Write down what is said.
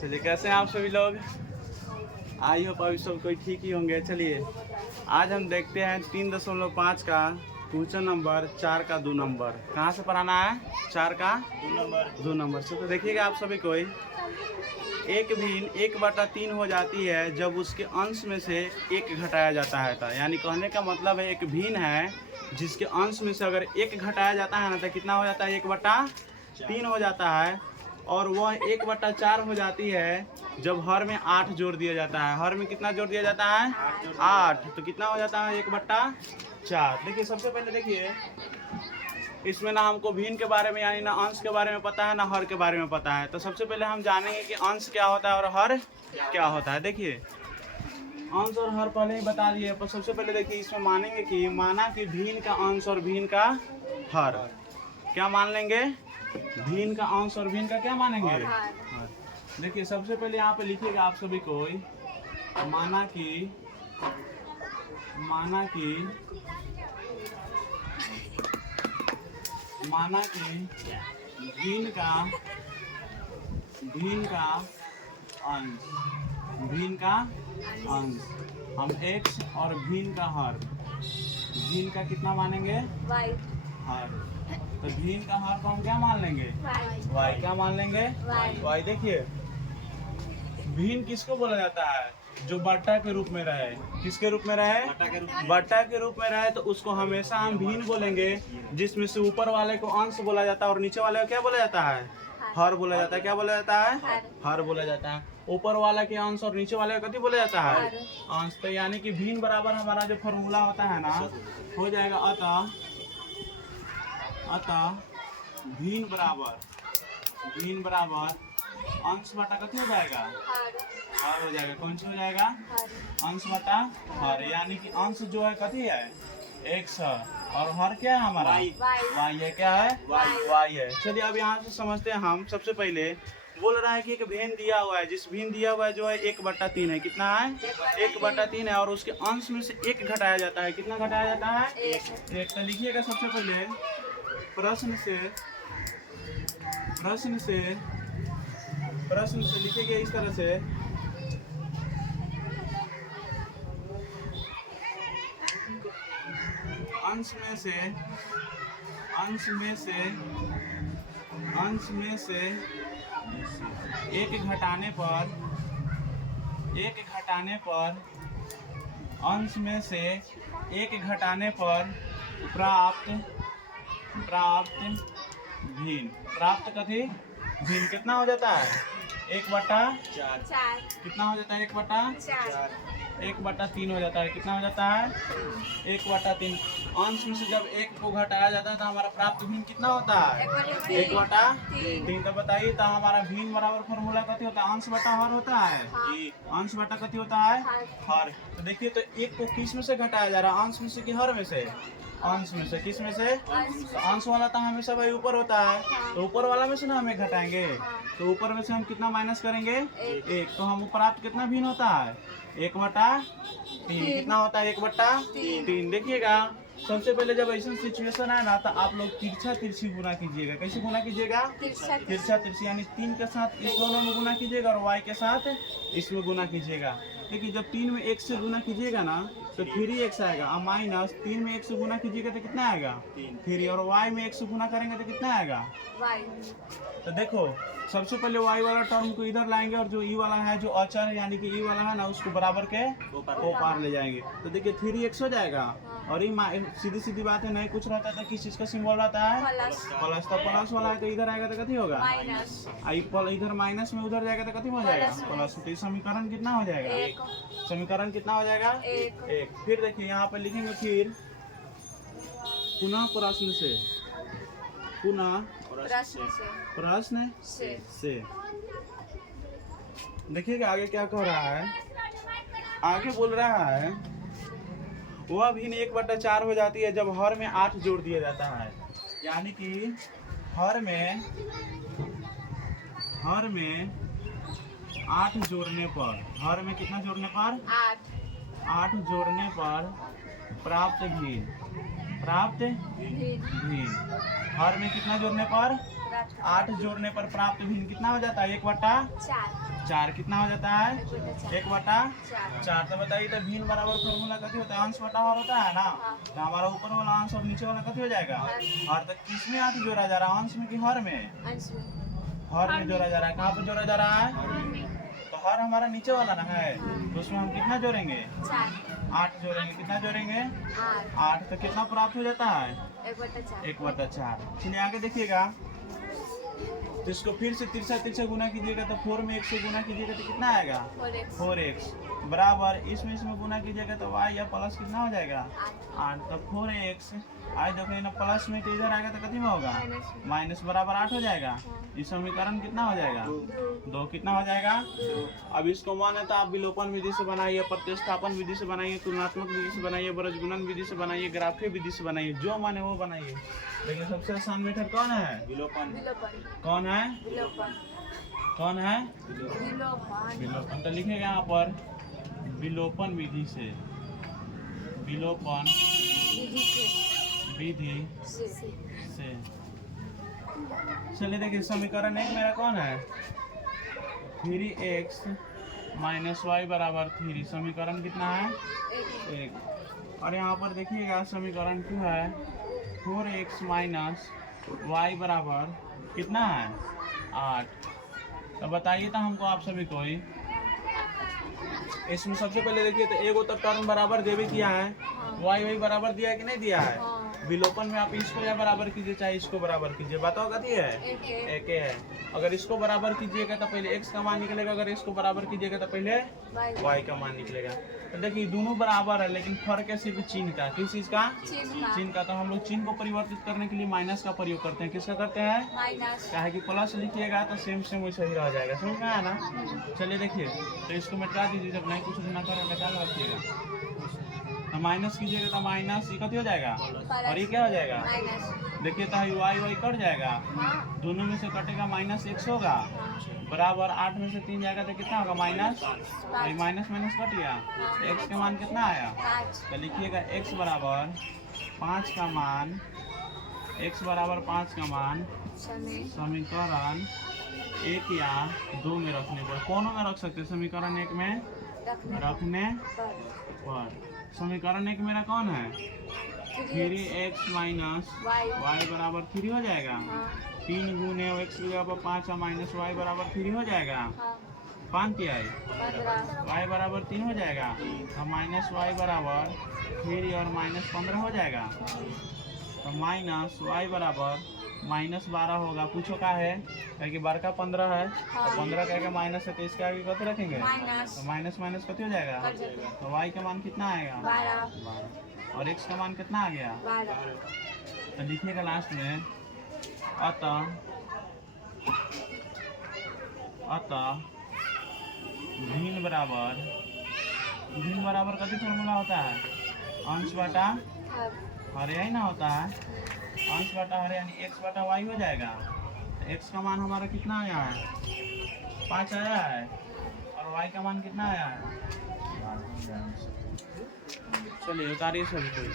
चलिए, कैसे हैं आप सभी लोग? आई होप अभी सब कोई ठीक ही होंगे। चलिए, आज हम देखते हैं 3.5 का क्वेश्चन नंबर 4 का 2 नंबर। कहाँ से पढ़ाना है? 4 का 2 नंबर से। तो देखिएगा आप सभी कोई, एक भिन्न 1/3 हो जाती है जब उसके अंश में से 1 घटाया जाता है। था यानी कहने का मतलब है एक भिन्न है जिसके अंश में से अगर 1 घटाया जाता है ना तो कितना हो जाता है? 1/3 हो जाता है। और वह 1/4 हो जाती है जब हर में 8 जोड़ दिया जाता है। हर में कितना जोड़ दिया जाता है? 8। तो कितना हो जाता है? 1/4। देखिए, सबसे पहले देखिए, इसमें ना हमको भिन्न के बारे में यानी ना अंश के बारे में पता है ना हर के बारे में पता है। तो सबसे पहले हम जानेंगे कि अंश क्या होता है और हर क्या होता है। देखिए, अंश और हर पहले ही बता दिए, पर सबसे पहले देखिए इसमें मानेंगे कि माना कि भिन्न का अंश और भिन्न का हर। क्या मान लेंगे? भिन्न का अंश और भिन्न का क्या मानेंगे? हर। देखिए, सबसे पहले यहाँ पे लिखिएगा आप सभी कोई, माना कि भिन्न का अंश हम x और भिन्न का हर। भिन्न का कितना मानेंगे? हर। तो भिन्न का हर को हम क्या मान लेंगे? y। क्या मान लेंगे? y। देखिए, भिन्न किसको बोला जाता है? जो बट्टा के रूप में रहे। किसके रूप में रहे? बट्टा के रूप में रहे। तो उसको हमेशा हम भिन्न बोलेंगे, जिसमें से ऊपर वाले को अंश बोला जाता है और नीचे वाले को क्या बोला जाता है? हर बोला जाता है। क्या बोला जाता है? हर बोला जाता है। ऊपर वाला के अंश और नीचे वाले का कथी बोला जाता है? अंश। तो यानी कि भिन्न बराबर हमारा जो फॉर्मूला होता है ना, हो जाएगा अतः भिन्न बराबर अंश बटा कथी हो जाएगा? हर हो जाएगा। कौन सी हो जाएगा? अंश बटा हर। यानी कि अंश जो है कथी है? x है और हर क्या है हमारा? y है। क्या है? y है। चलिए, अब यहाँ से समझते हैं हम। सबसे पहले बोल रहा है कि एक भिन्न दिया हुआ है, जिस भिन्न दिया हुआ है जो है 1/3 है। कितना है? 1/3 है। और उसके अंश में से 1 घटाया जाता है। कितना घटाया जाता है? 1। तो लिखिएगा सबसे पहले प्रश्न से लिखिएगा इस तरह से, अंश में से 1 घटाने अंश में से 1 घटाने पर प्राप्त भिन्न। प्राप्त कथी? भिन्न। कितना हो जाता है? 1/4। कितना हो जाता है? 1/4। 1/3 हो जाता है। कितना हो जाता है? 1/3। अंश में से जब 1 को घटाया जाता है तो हमारा प्राप्त भिन्न कितना होता है? 1/3। तो बताइए, तो हमारा भिन्न बराबर फॉर्मूला कथी होता है? अंश बटा हर होता है। अंश बटा कथी होता है? हर। तो देखिए, तो 1 को किस में से घटाया जा रहा है? अंश में से कि हर में से? अंश में से। किस में से? अंश वाला तो हमेशा भाई ऊपर होता है, तो ऊपर वाला में से ना हमें घटाएंगे। तो ऊपर में से हम कितना माइनस करेंगे? 1। तो हम प्राप्त कितना भिन्न होता है? 1/3। कितना होता है? 1/3। देखिएगा, सबसे पहले जब ऐसा सिचुएशन है ना, तो आप लोग तिरछा तिरछी गुना कीजिएगा। कैसे गुना कीजिएगा? तिरछा तिरछी। यानी 3 के साथ इस दोनों में गुना कीजिएगा और y के साथ इसमें गुना कीजिएगा। देखिए, जब 3 में 1 से गुना कीजिएगा ना तो 3x आएगा। और माइनस 3 में 1 से गुना कीजिएगा तो कितना आएगा? 3। और y में 1 से गुना करेंगे तो कितना आएगा? तो देखो, सबसे पहले y वाला टर्म को इधर लाएंगे और जो e वाला है, जो अचर है यानी कि e वाला है ना, उसको बराबर के ओ पार ले जाएंगे। तो देखिए 3x हो जाएगा। और ये सीधी सीधी बात है, नहीं कुछ रहता है तो किस चीज का सिंबल रहता है? प्लस। तो प्लस वाला है तो इधर आएगा तो कथी होगा? इधर माइनस में उधर जाएगा तो कथी हो जाएगा? प्लस। तो समीकरण कितना हो जाएगा? समीकरण कितना हो जाएगा? 1। फिर देखिए यहाँ पे लिखेंगे, फिर पुनः प्रश्न से देखिएगा आगे क्या कह रहा है। आगे बोल रहा है, वह भिन्न 1/4 हो जाती है जब हर में 8 जोड़ दिया जाता है। यानी कि हर में 8 जोड़ने पर, हर में कितना जोड़ने पर? 8 जोड़ने पर प्राप्त भिन्न। हर में कितना जोड़ने पर? 8 जोड़ने पर प्राप्त भिन्न कितना हो जाता है? 1/4 कितना हो जाता है? 1/4। तो बताइए तो भिन्न बराबर फॉर्मूला कथी होता है? अंश बटा हर होता है ना। तो हमारा ऊपर वाला अंश और नीचे वाला कथी हो जाएगा? हर। तक किसमें 8 जोड़ा जा रहा है? अंश में कि हर में? हर में जोड़ा जा रहा है। कहाँ पे जोड़ा जा रहा है? तो हर हमारा नीचे वाला ना है, तो उसमें हम कितना जोड़ेंगे? 8 जोड़ेंगे। कितना जोड़ेंगे? 8। तो कितना प्राप्त हो जाता है? 1/4। चलिए आगे देखिएगा। तो इसको फिर से तिरछा गुना कीजिएगा तो 4 में 1 से गुना कीजिएगा तो कितना आएगा? 4x बराबर इसमें गुना कीजिएगा तो y या प्लस कितना हो जाएगा? 8। तो 4x आज देखो ना प्लस में तो इधर आएगा तो कितना में होगा? माइनस बराबर 8 हो जाएगा। इस समीकरण कितना हो जाएगा? 2 कितना हो जाएगा? अब इसको माने तो आप विलोपन विधि से बनाइए, प्रतिस्थापन विधि से बनाइए, तुलनात्मक विधि से बनाइए, बृहज्गुणन विधि से बनाइए, ग्राफीय विधि से बनाइए, जो माने वो बनाइए। लेकिन सबसे आसान मेथड कौन है? विलोपन। कौन है? कौन है? विलोपन। तो लिखेगा यहाँ पर विलोपन विधि से। विलोपन विधि से। चलिए देखिए समीकरण 1 मेरा कौन है? 3x - y बराबर 3। समीकरण कितना है? 1। और यहाँ पर देखिएगा समीकरण 2 है 4x - y बराबर कितना है? 8। तो बताइए तो हमको आप सभी को ही इसमें सबसे पहले देखिए तो एगो तो टर्म बराबर देवे किया है, y बराबर दिया है कि नहीं दिया है? विलोपन में आप इसको या बराबर कीजिए चाहे इसको बराबर कीजिए, बताओ कथी है? एक है। अगर इसको बराबर कीजिएगा तो पहले x का मान निकलेगा, अगर इसको बराबर कीजिएगा तो पहले y का मान निकलेगा। तो देखिए दोनों बराबर है लेकिन फर्क है सिर्फ चिन्ह का। किस चीज का? चिन्ह का। तो हम लोग चिन्ह को परिवर्तित करने के लिए माइनस का प्रयोग करते हैं। किसका करते हैं? क्या है कि प्लस लिखिएगा तो सेम वैसे ही रह जाएगा। समझ में आया ना? चलिए देखिए तो इसको मिटा दीजिए, जब नहीं कुछ ना करें लगा रखिएगा। तो माइनस कीजिएगा तो माइनस इकट्ठी हो जाएगा और ये क्या हो जाएगा? देखिए तो y कट जाएगा, दोनों में से कटेगा -x होगा बराबर 8 में से 3 जाएगा तो कितना होगा? माइनस। और माइनस कट गया, x का मान कितना आया? तो लिखिएगा x बराबर 5 का मान, x बराबर 5 का मान समीकरण 1 या 2 में रखने पर। कोनों में रख सकते? समीकरण 1 में रखने पर। समीकरण 1 मेरा कौन है? 3x - y बराबर 3 हो जाएगा। 3 गुने x की जगह पर 5 - y बराबर 3 हो जाएगा। 5 क्या है? y बराबर 3 हो जाएगा और -y बराबर 3 और -15 हो जाएगा। तो -y बराबर -12 होगा। पूछो क्या है? क्योंकि बार का 15 है और 15 का माइनस है तो इसके आगे कत रखेंगे? तो माइनस कत हो जाएगा। तो y का मान कितना आएगा? 12। और x का मान कितना आ गया? 12। तो लिखिएगा लास्ट में अतः भिन्न बराबर कथी फॉर्मूला होता है? अंश बटा हर यही ना होता है। अंश बटा हर यानी x बटा y हो जाएगा। तो x का मान हमारा कितना आया है? 5 आया है और y का मान कितना आया है? चलिए उतारिए सभी कोई।